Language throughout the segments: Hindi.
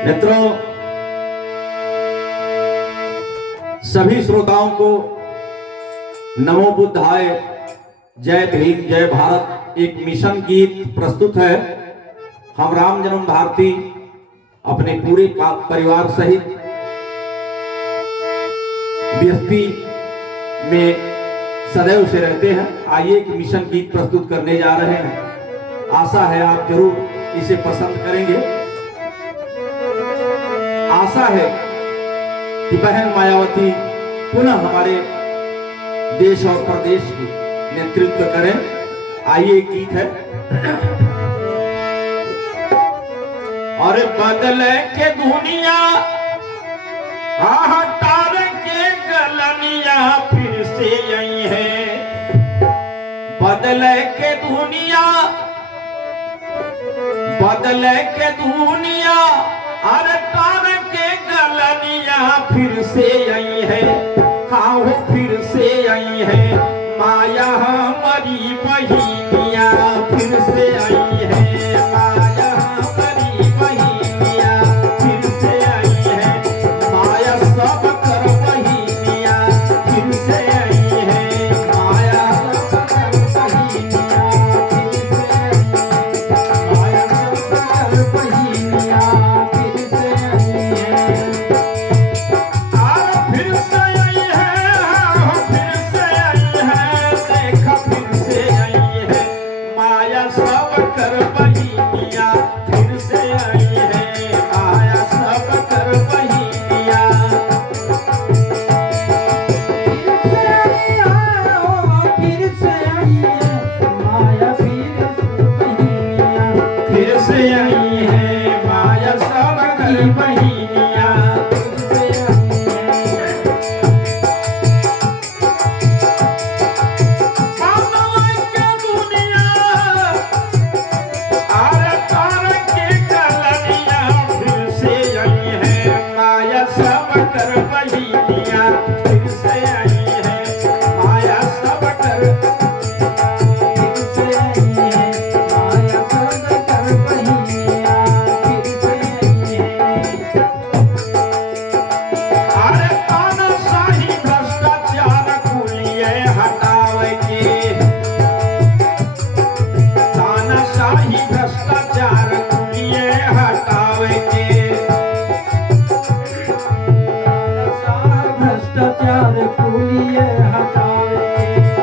मित्रों, सभी श्रोताओं को नमो बुद्धाय, जय भीम, जय भारत एक मिशन गीत प्रस्तुत है। हम राम जन्म भारती अपने पूरे परिवार सहित बीएसपी में सदैव से रहते हैं। आइए एक मिशन गीत प्रस्तुत करने जा रहे हैं। आशा है आप जरूर इसे पसंद करेंगे। आशा है कि बहन मायावती पुनः हमारे देश और प्रदेश की नेतृत्व करें। आइए गीत है। और बदले के दुनिया तार के गलनिया फिर से यही है। बदले के दुनिया अरे तार के गलनिया फिर से यही है। हाँ वो फिर से यही है। माया हमारी बहिनिया फिर से आई है। माया हमारी बहिनिया फिर से आई है। माया सब कर बहिनिया फिर से आई है। माया सब कर बहिनिया फिर से आई है। माया सब कर बहिनिया फिर से आई है। फिर से आई है। फिर से आई है। देखा फिर से आई है। माया सब कर बहिनिया फिर से आई है। माया सब कर बहिनिया फिर से आई है। माया फिर से आई है। माया सब कर बहिनिया फिर से आई है। बदले के दुनिया अरे तार के गलनिया फिर से आई है। माया सब कर बहिनिया फिर से आई है। माया सब कर फिर से आई है। माया सब कर बहिनिया फिर से आई है। अरे तानाशाही भ्रष्टाचार कुलिये हटावे के। तानाशाही भ्रष्टाचार कुलिये हटावे के। तानाशाही भ्रष्टाचार कुलिये हटावे के। तानाशाही भ्रष्टाचार कुलिये हटावे के।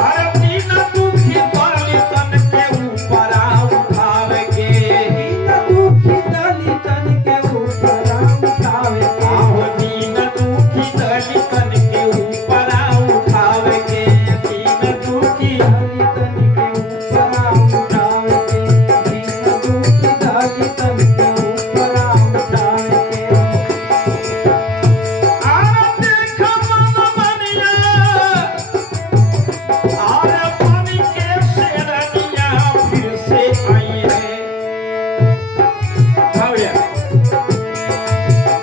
अरे दीन दुखी दलितन के ऊपर उठावे के। दीन दुखी दलितन के ऊपर उठावे के। आहो दीन दुखी दलितन के ऊपर उठावे के। दीन दुखी दलितन के ऊपर उठावे के। दीन दुखी दलितन के ऊपर उठावे के। आरे देख मन बनिया अरे पानी के शेरनिया फिर से आई है। भव्य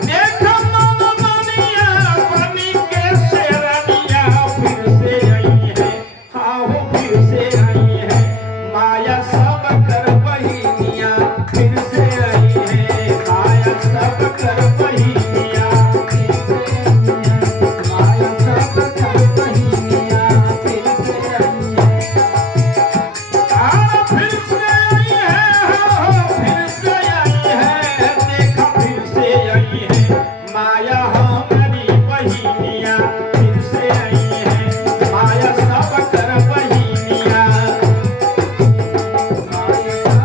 देख मन बनिया पानी के शेरनिया फिर से आई है। हाँ वो फिर से आई है। माया सब कर बहिनिया फिर से आई है। माया सब कर बहिनिया फिर से आई है। माया सब कर बहिनिया फिर से आई है। फिर से आई है। फिर से आई है। देखा फिर से आई है। माया हमारी बहिनिया फिर से आई है। माया सब कर बहिनिया। माया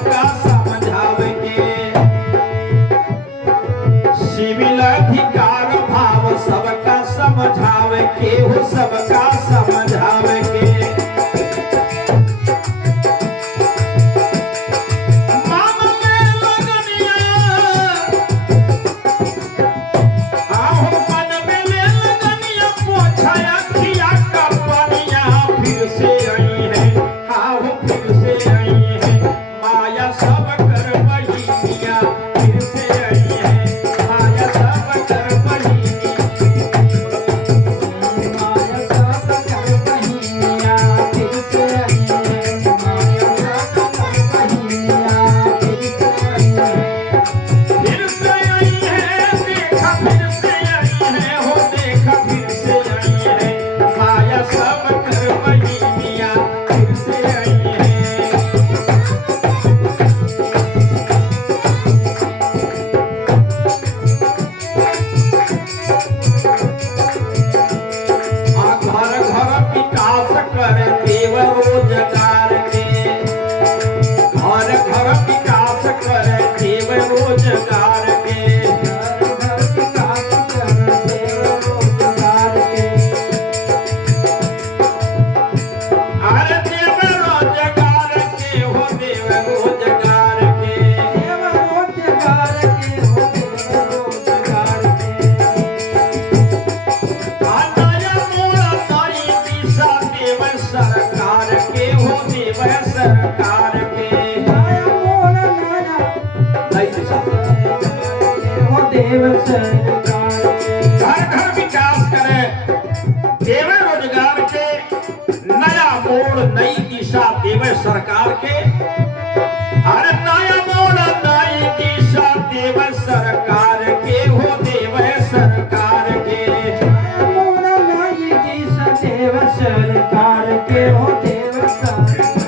सबका समझावे के सिविल अधिकार भाव सबका समझावे के हो सबका समझावे के घर घर विकास करे देवे रोजगार के नया मोड़ नई दिशा देवे सरकार के अरे नया मोड़ नई दिशा देवे सरकार के हो देवे सरकार के मोड़ नई दिशा देवे सरकार के हो देवे सरकार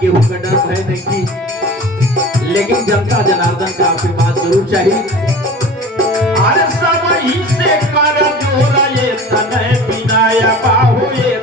केहू का डर है नहीं, लेकिन जनता जनार्दन का आशीर्वाद जरूर चाहिए। अरे सब ही से कर जोर ये तने बिना या बाहु ये